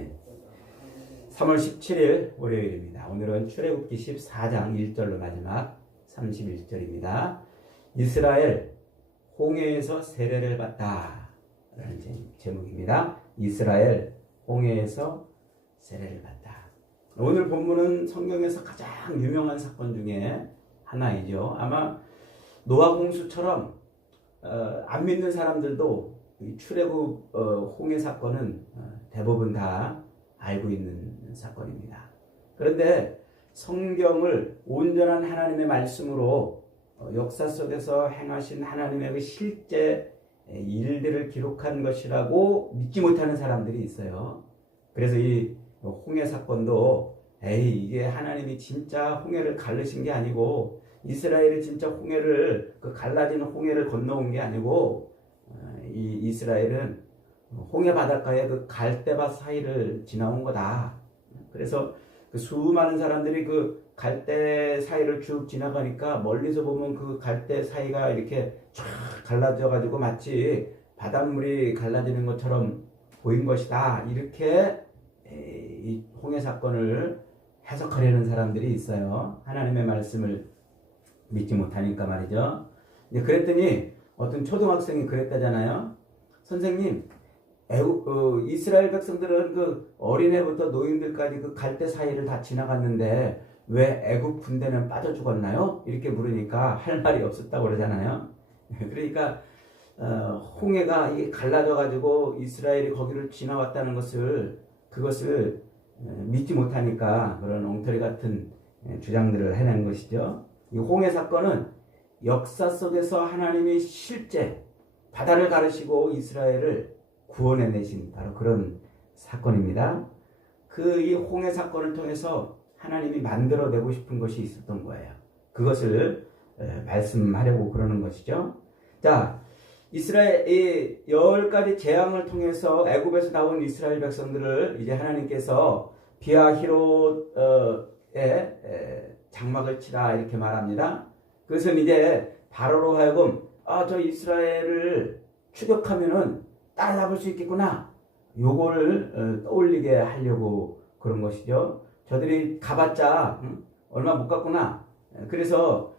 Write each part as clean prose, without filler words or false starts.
아멘. 3월 17일 월요일입니다. 오늘은 출애굽기 14장 1절로 마지막 31절입니다. 이스라엘 홍해에서 세례를 받다 라는 제목입니다. 이스라엘 홍해에서 세례를 받다. 오늘 본문은 성경에서 가장 유명한 사건 중에 하나이죠. 아마 노아 홍수처럼 안 믿는 사람들도 이 출애굽 홍해 사건은 대부분 다 알고 있는 사건입니다. 그런데 성경을 온전한 하나님의 말씀으로 역사 속에서 행하신 하나님의 그 실제 일들을 기록한 것이라고 믿지 못하는 사람들이 있어요. 그래서 이 홍해 사건도 이게 하나님이 진짜 홍해를 가르신 게 아니고 이스라엘이 진짜 홍해를 그 갈라진 홍해를 건너온 게 아니고 이 이스라엘은 홍해 바닷가의 그 갈대밭 사이를 지나온 거다. 그래서 그 수많은 사람들이 그 갈대 사이를 쭉 지나가니까 멀리서 보면 그 갈대 사이가 이렇게 쫙 갈라져 가지고 마치 바닷물이 갈라지는 것처럼 보인 것이다. 이렇게 이 홍해 사건을 해석하려는 사람들이 있어요. 하나님의 말씀을 믿지 못하니까 말이죠. 그랬더니 어떤 초등학생이 그랬다잖아요. 선생님, 이스라엘 백성들은 그 어린애부터 노인들까지 그 갈대 사이를 다 지나갔는데 왜 애굽 군대는 빠져 죽었나요? 이렇게 물으니까 할 말이 없었다고 그러잖아요. 그러니까 홍해가 갈라져 가지고 이스라엘이 거기를 지나왔다는 그것을 믿지 못하니까 그런 엉터리 같은 주장들을 해낸 것이죠. 이 홍해 사건은 역사 속에서 하나님이 실제 바다를 가르시고 이스라엘을 구원해내신 바로 그런 사건입니다. 이 홍해 사건을 통해서 하나님이 만들어내고 싶은 것이 있었던 거예요. 그것을 말씀하려고 그러는 것이죠. 자, 이스라엘이 10가지 재앙을 통해서 애굽에서 나온 이스라엘 백성들을 이제 하나님께서 비하히롯에 장막을 치라 이렇게 말합니다. 그것은 이제 바로로 하여금 저 이스라엘을 추격하면은 따라잡을 수 있겠구나. 요거를 떠올리게 하려고 그런 것이죠. 저들이 가봤자 얼마 못 갔구나. 그래서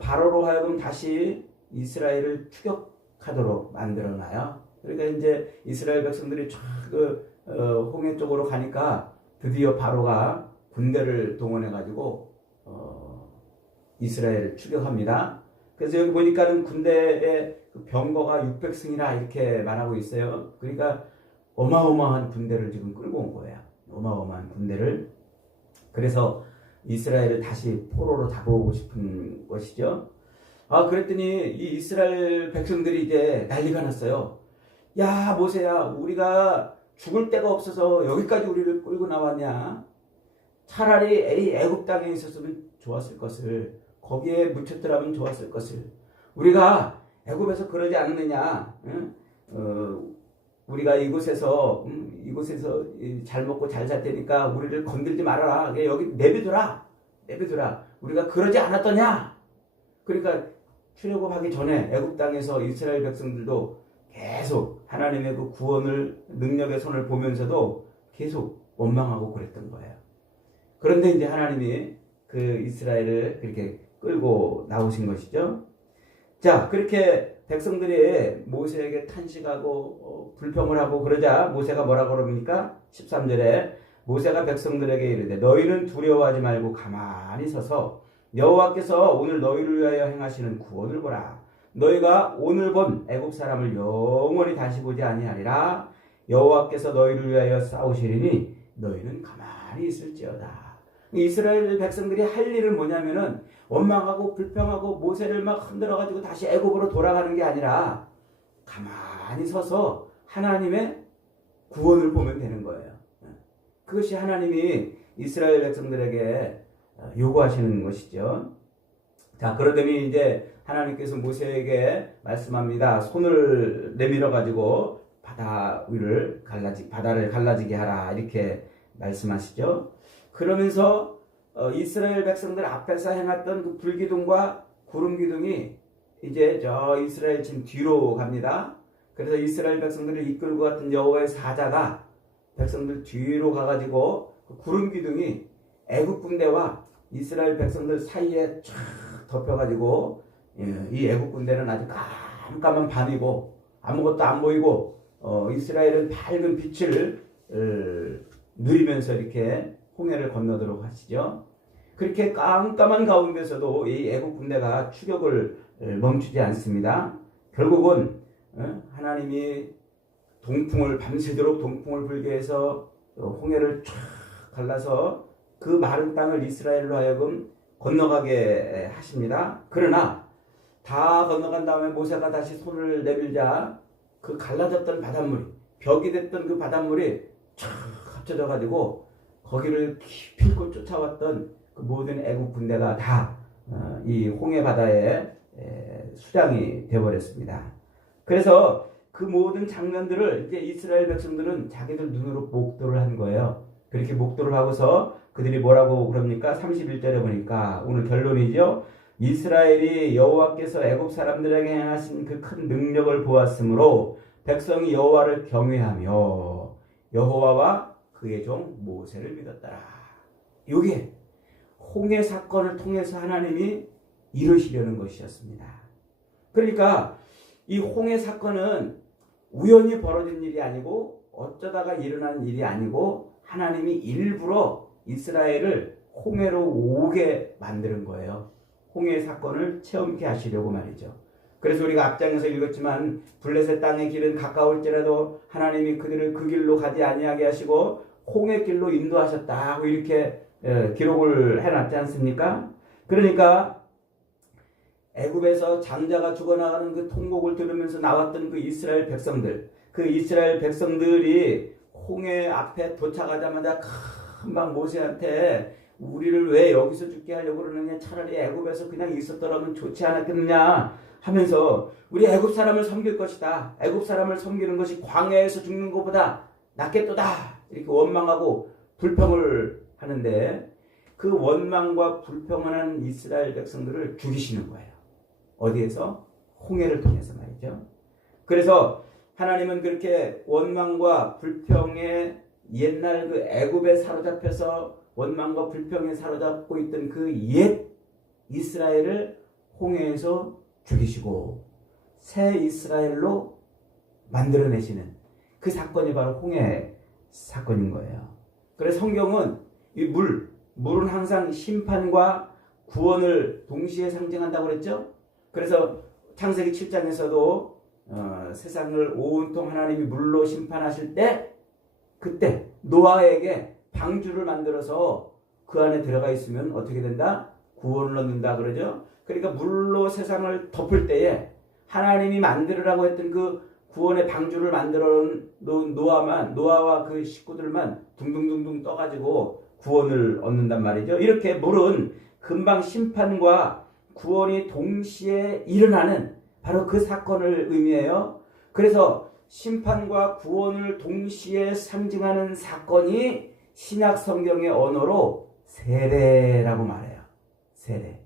바로로 하여금 다시 이스라엘을 추격하도록 만들어놔요. 그러니까 이제 이스라엘 백성들이 쫙 홍해 쪽으로 가니까 드디어 바로가 군대를 동원해가지고 이스라엘을 추격합니다. 그래서 여기 보니까는 군대의 병거가 600승이라 이렇게 말하고 있어요. 그러니까 어마어마한 군대를 지금 끌고 온 거예요. 어마어마한 군대를. 그래서 이스라엘을 다시 포로로 잡아오고 싶은 것이죠. 그랬더니 이 이스라엘 백성들이 이제 난리가 났어요. 야, 모세야, 우리가 죽을 데가 없어서 여기까지 우리를 끌고 나왔냐? 차라리 애굽 땅에 있었으면 좋았을 것을, 거기에 묻혔더라면 좋았을 것을. 우리가 애굽에서 그러지 않느냐? 응? 우리가 이곳에서 잘 먹고 잘 살 테니까 우리를 건들지 말아라. 여기 내비두라. 우리가 그러지 않았더냐? 그러니까 출애굽하기 전에 애굽 땅에서 이스라엘 백성들도 계속 하나님의 그 구원을 능력의 손을 보면서도 계속 원망하고 그랬던 거예요. 그런데 이제 하나님이 그 이스라엘을 그렇게 끌고 나오신 것이죠. 자, 그렇게 백성들이 모세에게 탄식하고 불평을 하고 그러자 모세가 뭐라고 그럽니까? 13절에 모세가 백성들에게 이르되 너희는 두려워하지 말고 가만히 서서 여호와께서 오늘 너희를 위하여 행하시는 구원을 보라. 너희가 오늘 본 애굽 사람을 영원히 다시 보지 아니하리라. 여호와께서 너희를 위하여 싸우시리니 너희는 가만히 있을지어다. 이스라엘 백성들이 할 일은 뭐냐면은 원망하고 불평하고 모세를 막 흔들어가지고 다시 애굽으로 돌아가는 게 아니라 가만히 서서 하나님의 구원을 보면 되는 거예요. 그것이 하나님이 이스라엘 백성들에게 요구하시는 것이죠. 자, 그러더니 이제 하나님께서 모세에게 말씀합니다. 손을 내밀어 가지고 바다를 갈라지게 하라 이렇게 말씀하시죠. 그러면서 이스라엘 백성들 앞에서 행했던 그 불기둥과 구름기둥이 이제 저 이스라엘 진 뒤로 갑니다. 그래서 이스라엘 백성들을 이끌고 갔던 여호와의 사자가 백성들 뒤로 가가지고 그 구름 기둥이 애굽 군대와 이스라엘 백성들 사이에 쫙 덮여가지고 이 애굽 군대는 아주 깜깜한 밤이고 아무것도 안 보이고 이스라엘은 밝은 빛을 누리면서 이렇게 홍해를 건너도록 하시죠. 그렇게 깜깜한 가운데서도 이 애국 군대가 추격을 멈추지 않습니다. 결국은 하나님이 밤새도록 동풍을 불게 해서 홍해를 쫙 갈라서 그 마른 땅을 이스라엘로 하여금 건너가게 하십니다. 그러나 다 건너간 다음에 모세가 다시 손을 내밀자 그 갈라졌던 바닷물이 벽이 됐던 그 바닷물이 쫙 합쳐져 가지고 거기를 기필코 쫓아왔던 그 모든 애국 군대가 다 이 홍해 바다에 수장이 되어버렸습니다. 그래서 그 모든 장면들을 이제 이스라엘 백성들은 자기들 눈으로 목도를 한 거예요. 그렇게 목도를 하고서 그들이 뭐라고 그럽니까? 31절에 보니까 오늘 결론이죠. 이스라엘이 여호와께서 애굽 사람들에게 행하신 그 큰 능력을 보았으므로 백성이 여호와를 경외하며 여호와와 그의 종 모세를 믿었더라. 이게 홍해 사건을 통해서 하나님이 이루시려는 것이었습니다. 그러니까 이 홍해 사건은 우연히 벌어진 일이 아니고 어쩌다가 일어난 일이 아니고 하나님이 일부러 이스라엘을 홍해로 오게 만드는 거예요. 홍해 사건을 체험케 하시려고 말이죠. 그래서 우리가 앞장에서 읽었지만 블레셋 땅의 길은 가까울지라도 하나님이 그들을 그 길로 가지 아니하게 하시고 홍해 길로 인도하셨다 하고 이렇게 기록을 해놨지 않습니까? 그러니까 애굽에서 장자가 죽어나가는 그 통곡을 들으면서 나왔던 그 이스라엘 백성들이 홍해 앞에 도착하자마자 금방 모세한테 우리를 왜 여기서 죽게 하려고 그러느냐, 차라리 애굽에서 그냥 있었더라면 좋지 않았겠느냐 하면서 우리 애굽 사람을 섬길 것이다, 애굽 사람을 섬기는 것이 광야에서 죽는 것보다 낫겠도다, 이렇게 원망하고 불평을 하는데 그 원망과 불평을 하는 이스라엘 백성들을 죽이시는 거예요. 어디에서? 홍해를 통해서 말이죠. 그래서 하나님은 그렇게 원망과 불평에 옛날 그 애굽에 사로잡혀서 원망과 불평에 사로잡고 있던 그 옛 이스라엘을 홍해에서 죽이시고 새 이스라엘로 만들어내시는 그 사건이 바로 홍해 사건인 거예요. 그래서 성경은 이 물은 항상 심판과 구원을 동시에 상징한다고 그랬죠. 그래서 창세기 7장에서도 세상을 온통 하나님이 물로 심판하실 때 그때 노아에게 방주를 만들어서 그 안에 들어가 있으면 어떻게 된다? 구원을 얻는다 그러죠. 그러니까 물로 세상을 덮을 때에 하나님이 만들으라고 했던 그 구원의 방주를 만들어 놓은 노아와 그 식구들만 둥둥둥둥 떠가지고 구원을 얻는단 말이죠. 이렇게 물은 금방 심판과 구원이 동시에 일어나는 바로 그 사건을 의미해요. 그래서 심판과 구원을 동시에 상징하는 사건이 신약 성경의 언어로 세례라고 말해요. 세례.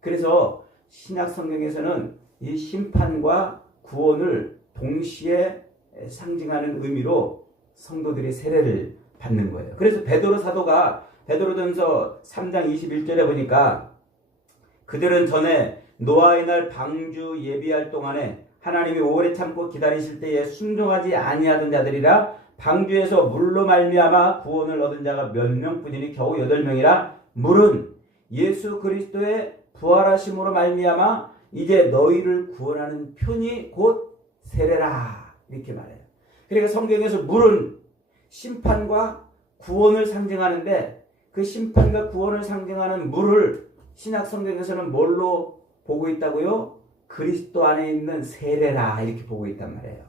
그래서 신약 성경에서는 이 심판과 구원을 동시에 상징하는 의미로 성도들이 세례를 받는 거예요. 그래서 베드로 사도가 베드로전서 3장 21절에 보니까 그들은 전에 노아의 날 방주 예비할 동안에 하나님이 오래 참고 기다리실 때에 순종하지 아니하던 자들이라 방주에서 물로 말미암아 구원을 얻은 자가 몇 명뿐이니 겨우 8명이라 물은 예수 그리스도의 부활하심으로 말미암아 이제 너희를 구원하는 편이 곧 세례라 이렇게 말해요. 그러니까 성경에서 물은 심판과 구원을 상징하는데 그 심판과 구원을 상징하는 물을 신약 성경에서는 뭘로 보고 있다고요? 그리스도 안에 있는 세례라 이렇게 보고 있단 말이에요.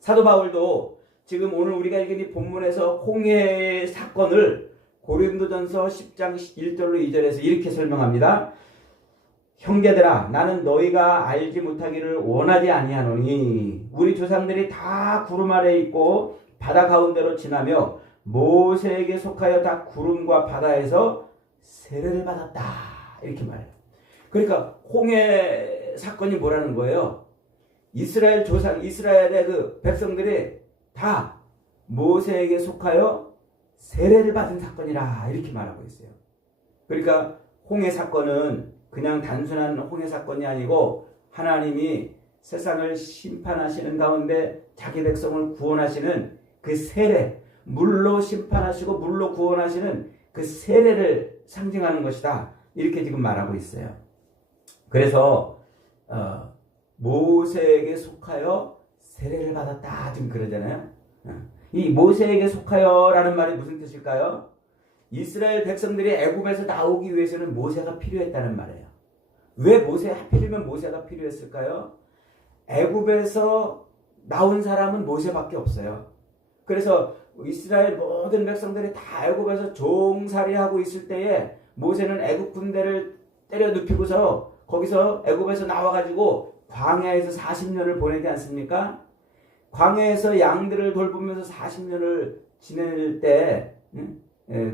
사도 바울도 지금 오늘 우리가 읽은 이 본문에서 홍해의 사건을 고린도전서 10장 1절로 2절에서 이렇게 설명합니다. 형제들아 나는 너희가 알지 못하기를 원하지 아니하노니 우리 조상들이 다 구름 아래 있고 바다 가운데로 지나며 모세에게 속하여 다 구름과 바다에서 세례를 받았다 이렇게 말해요. 그러니까 홍해 사건이 뭐라는 거예요? 이스라엘의 그 백성들이 다 모세에게 속하여 세례를 받은 사건이라 이렇게 말하고 있어요. 그러니까 홍해 사건은 그냥 단순한 홍해 사건이 아니고 하나님이 세상을 심판하시는 가운데 자기 백성을 구원하시는 그 세례, 물로 심판하시고 물로 구원하시는 그 세례를 상징하는 것이다. 이렇게 지금 말하고 있어요. 그래서 모세에게 속하여 세례를 받았다 지금 그러잖아요. 이 모세에게 속하여라는 말이 무슨 뜻일까요? 이스라엘 백성들이 애굽에서 나오기 위해서는 모세가 필요했다는 말이에요. 왜 하필이면 모세가 필요했을까요? 애굽에서 나온 사람은 모세밖에 없어요. 그래서 이스라엘 모든 백성들이 다 애굽에서 종살이하고 있을 때에 모세는 애굽 군대를 때려 눕히고서 거기서 애굽에서 나와가지고 광야에서 40년을 보내지 않습니까? 광야에서 양들을 돌보면서 40년을 지낼 때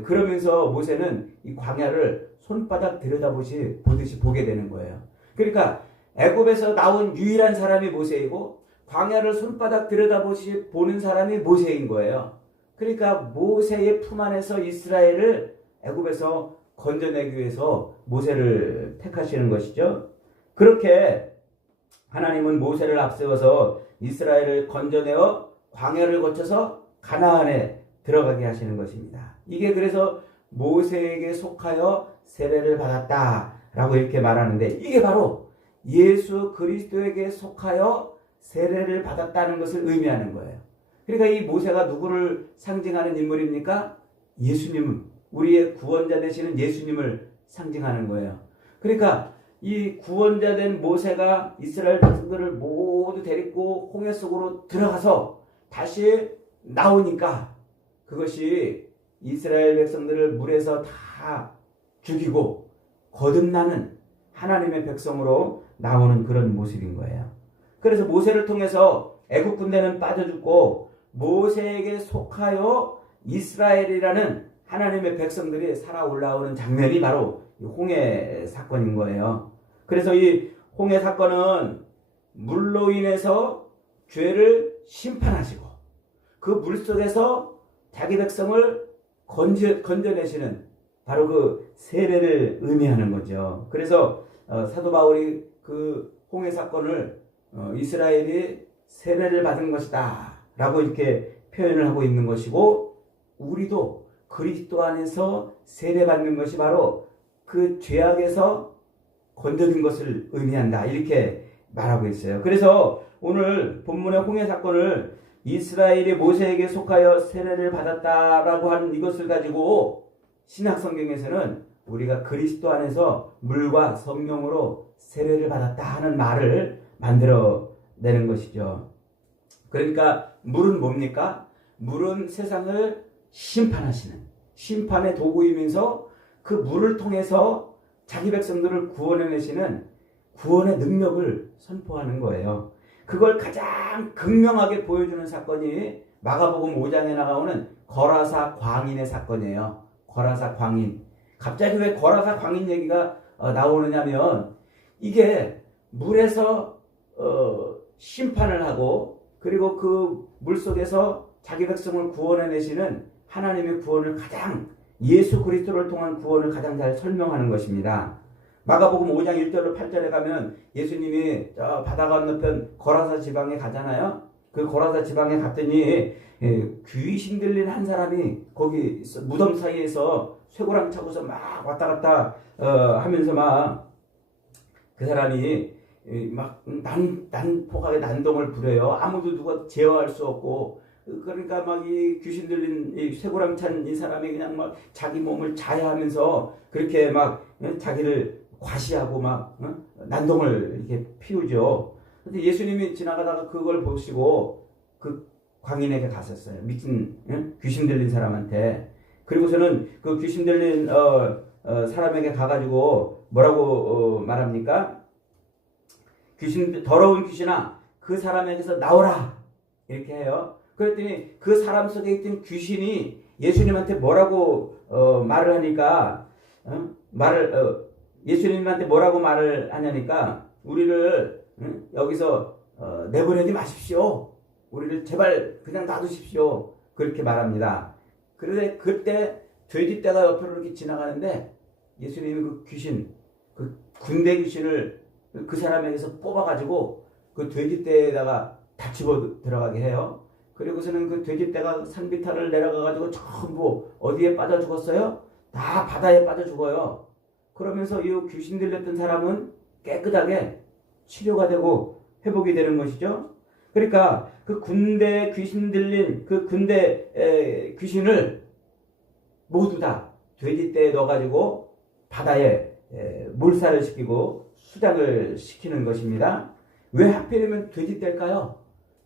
그러면서 모세는 이 광야를 손바닥 들여다보듯이 보게 되는 거예요. 그러니까 애굽에서 나온 유일한 사람이 모세이고 광야를 손바닥 들여다보듯이 보는 사람이 모세인 거예요. 그러니까 모세의 품 안에서 이스라엘을 애굽에서 건져내기 위해서 모세를 택하시는 것이죠. 그렇게 하나님은 모세를 앞세워서 이스라엘을 건져내어 광야를 거쳐서 가나안에 들어가게 하시는 것입니다. 이게 그래서 모세에게 속하여 세례를 받았다라고 이렇게 말하는데 이게 바로 예수 그리스도에게 속하여 세례를 받았다는 것을 의미하는 거예요. 그러니까 이 모세가 누구를 상징하는 인물입니까? 예수님, 우리의 구원자 되시는 예수님을 상징하는 거예요. 그러니까 이 구원자 된 모세가 이스라엘 백성들을 모두 데리고 홍해 속으로 들어가서 다시 나오니까 그것이 이스라엘 백성들을 물에서 다 죽이고 거듭나는 하나님의 백성으로 나오는 그런 모습인 거예요. 그래서 모세를 통해서 애국 군대는 빠져 죽고 모세에게 속하여 이스라엘이라는 하나님의 백성들이 살아 올라오는 장면이 바로 홍해 사건인 거예요. 그래서 이 홍해 사건은 물로 인해서 죄를 심판하시고 그 물 속에서 자기 백성을 건져내시는 바로 그 세례를 의미하는 거죠. 그래서 사도 바울이 그 홍해 사건을 이스라엘이 세례를 받은 것이다 라고 이렇게 표현을 하고 있는 것이고 우리도 그리스도 안에서 세례받는 것이 바로 그 죄악에서 건져진 것을 의미한다 이렇게 말하고 있어요. 그래서 오늘 본문의 홍해 사건을 이스라엘이 모세에게 속하여 세례를 받았다라고 하는 이것을 가지고 신약성경에서는 우리가 그리스도 안에서 물과 성령으로 세례를 받았다 하는 말을 만들어내는 것이죠. 그러니까 물은 뭡니까? 물은 세상을 심판하시는 심판의 도구이면서 그 물을 통해서 자기 백성들을 구원해내시는 구원의 능력을 선포하는 거예요. 그걸 가장 극명하게 보여주는 사건이 마가복음 5장에 나오는 거라사 광인의 사건이에요. 거라사 광인. 갑자기 왜 거라사 광인 얘기가 나오느냐면 이게 물에서 심판을 하고 그리고 그 물속에서 자기 백성을 구원해내시는 하나님의 구원을 가장 예수 그리스도를 통한 구원을 가장 잘 설명하는 것입니다. 마가복음 5장 1절로 8절에 가면 예수님이 저 바다 건너편 거라사 지방에 가잖아요. 그 거라사 지방에 갔더니 귀신 들린 한 사람이 거기 무덤 사이에서 쇠고랑 차고서 막 왔다 갔다 하면서 막 그 사람이 막 난폭하게 난동을 부려요. 아무도 누가 제어할 수 없고 그러니까 막 이 귀신 들린 이 쇠고랑 찬 이 사람이 그냥 막 자기 몸을 자해하면서 그렇게 막 자기를 과시하고 막 난동을 이렇게 피우죠. 근데 예수님이 지나가다가 그걸 보시고 그 광인에게 갔었어요. 미친 귀신 들린 사람한테. 그리고서는 그 귀신 들린 사람에게 가가지고 뭐라고 말합니까? 더러운 귀신아 그 사람에게서 나오라 이렇게 해요. 그랬더니 그 사람 속에 있던 귀신이 예수님한테 뭐라고 말을 하니까 예수님한테 뭐라고 말을 하냐니까 우리를 여기서 내보내지 마십시오. 우리를 제발 그냥 놔두십시오. 그렇게 말합니다. 그런데 그때 돼지떼가 옆으로 이렇게 지나가는데 예수님이 그 귀신, 그 군대 귀신을 그 사람에게서 뽑아가지고 그 돼지떼에다가 다 집어 들어가게 해요. 그리고서는 그 돼지떼가 산비탈을 내려가가지고 전부 어디에 빠져 죽었어요? 다 바다에 빠져 죽어요. 그러면서 이 귀신 들렸던 사람은 깨끗하게 치료가 되고 회복이 되는 것이죠. 그러니까 그 군대 귀신 들린 그 군대 귀신을 모두 다 돼지떼에 넣어가지고 바다에 몰살을 시키고 수장을 시키는 것입니다. 왜 하필이면 돼지떼일까요?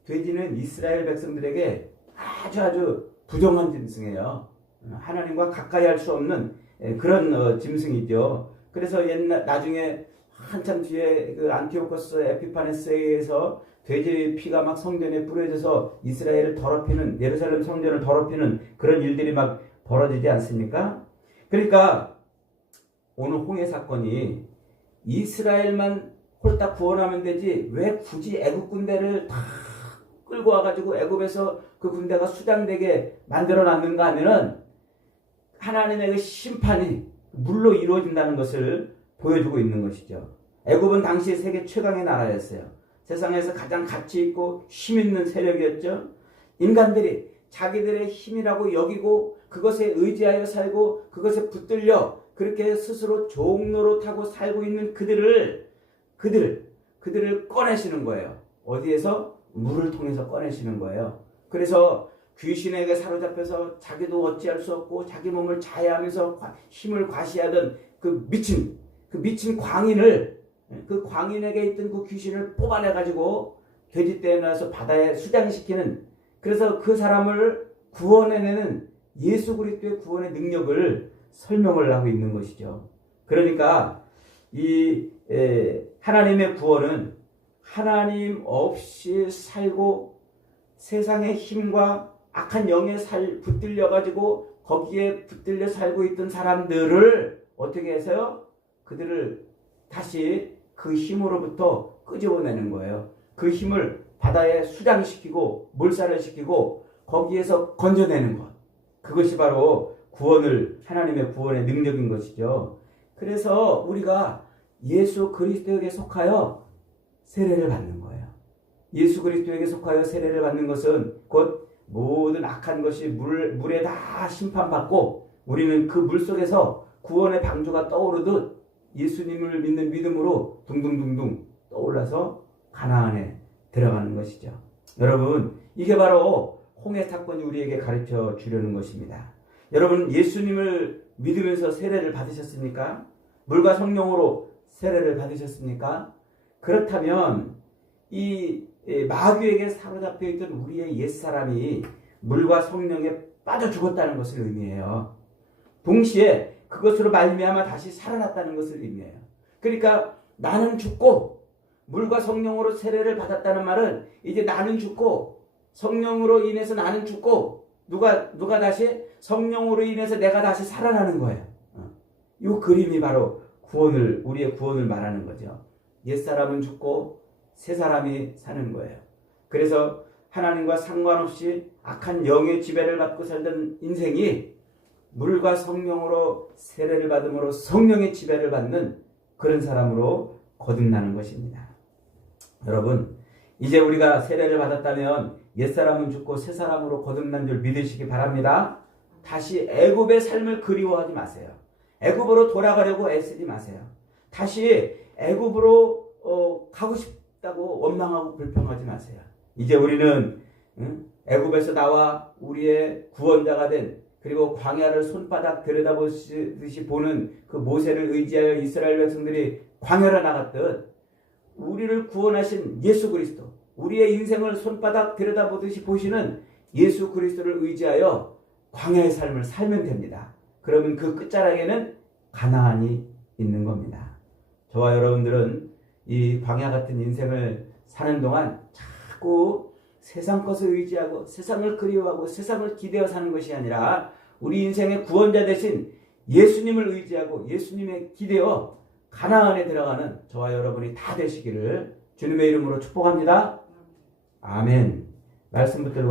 돼지는 이스라엘 백성들에게 아주 부정한 짐승이에요. 하나님과 가까이 할 수 없는 그런 짐승이죠. 그래서 나중에 한참 뒤에 그 안티오코스 에피파네스에 의해서 돼지 피가 막 성전에 뿌려져서 이스라엘을 더럽히는, 예루살렘 성전을 더럽히는 그런 일들이 막 벌어지지 않습니까? 그러니까 오늘 홍해 사건이 이스라엘만 홀딱 구원하면 되지 왜 굳이 애국 군대를 다 끌고 와가지고 애국에서 그 군대가 수장되게 만들어 놨는가 하면은 하나님의 그 심판이 물로 이루어진다는 것을 보여주고 있는 것이죠. 애국은 당시 세계 최강의 나라였어요. 세상에서 가장 가치 있고 힘 있는 세력이었죠. 인간들이 자기들의 힘이라고 여기고 그것에 의지하여 살고 그것에 붙들려 그렇게 스스로 종노릇하고 살고 있는 그들을 꺼내시는 거예요. 어디에서? 물을 통해서 꺼내시는 거예요. 그래서 귀신에게 사로잡혀서 자기도 어찌할 수 없고 자기 몸을 자해하면서 힘을 과시하던 그 미친 광인을, 그 광인에게 있던 그 귀신을 뽑아내가지고 돼지떼에 넣어서 바다에 수장시키는, 그래서 그 사람을 구원해내는 예수 그리스도의 구원의 능력을 설명을 하고 있는 것이죠. 그러니까 이 하나님의 구원은 하나님 없이 살고 세상의 힘과 악한 영에 붙들려가지고 거기에 붙들려 살고 있던 사람들을 어떻게 해서요? 그들을 다시 그 힘으로부터 끄집어내는 거예요. 그 힘을 바다에 수장시키고 몰살을 시키고 거기에서 건져내는 것. 그것이 바로 하나님의 구원의 능력인 것이죠. 그래서 우리가 예수 그리스도에게 속하여 세례를 받는 거예요. 예수 그리스도에게 속하여 세례를 받는 것은 곧 모든 악한 것이 물에 다 심판받고 우리는 그 물 속에서 구원의 방주가 떠오르듯 예수님을 믿는 믿음으로 둥둥둥둥 떠올라서 가나안에 들어가는 것이죠. 여러분, 이게 바로 홍해 사건이 우리에게 가르쳐 주려는 것입니다. 여러분, 예수님을 믿으면서 세례를 받으셨습니까? 물과 성령으로 세례를 받으셨습니까? 그렇다면 이 마귀에게 사로잡혀 있던 우리의 옛사람이 물과 성령에 빠져 죽었다는 것을 의미해요. 동시에 그것으로 말미암아 다시 살아났다는 것을 의미해요. 그러니까 나는 죽고 물과 성령으로 세례를 받았다는 말은 이제 나는 죽고 성령으로 인해서 나는 죽고 누가 다시 성령으로 인해서 내가 다시 살아나는 거예요. 이 그림이 바로 우리의 구원을 말하는 거죠. 옛사람은 죽고 새 사람이 사는 거예요. 그래서 하나님과 상관없이 악한 영의 지배를 받고 살던 인생이 물과 성령으로 세례를 받음으로 성령의 지배를 받는 그런 사람으로 거듭나는 것입니다. 여러분, 이제 우리가 세례를 받았다면 옛사람은 죽고 새 사람으로 거듭난 줄 믿으시기 바랍니다. 다시 애굽의 삶을 그리워하지 마세요. 애굽으로 돌아가려고 애쓰지 마세요. 다시 애굽으로 가고 싶다고 원망하고 불평하지 마세요. 이제 우리는 애굽에서 나와 우리의 구원자가 된, 그리고 광야를 손바닥 들여다보듯이 보는 그 모세를 의지하여 이스라엘 백성들이 광야를 나갔듯 우리를 구원하신 예수 그리스도, 우리의 인생을 손바닥 들여다보듯이 보시는 예수 그리스도를 의지하여 광야의 삶을 살면 됩니다. 그러면 그 끝자락에는 가나안이 있는 겁니다. 저와 여러분들은 이 광야 같은 인생을 사는 동안 자꾸 세상 것을 의지하고 세상을 그리워하고 세상을 기대어 사는 것이 아니라 우리 인생의 구원자 되신 예수님을 의지하고 예수님의 기대어 가나안에 들어가는 저와 여러분이 다 되시기를 주님의 이름으로 축복합니다. 아멘. 말씀 붙들고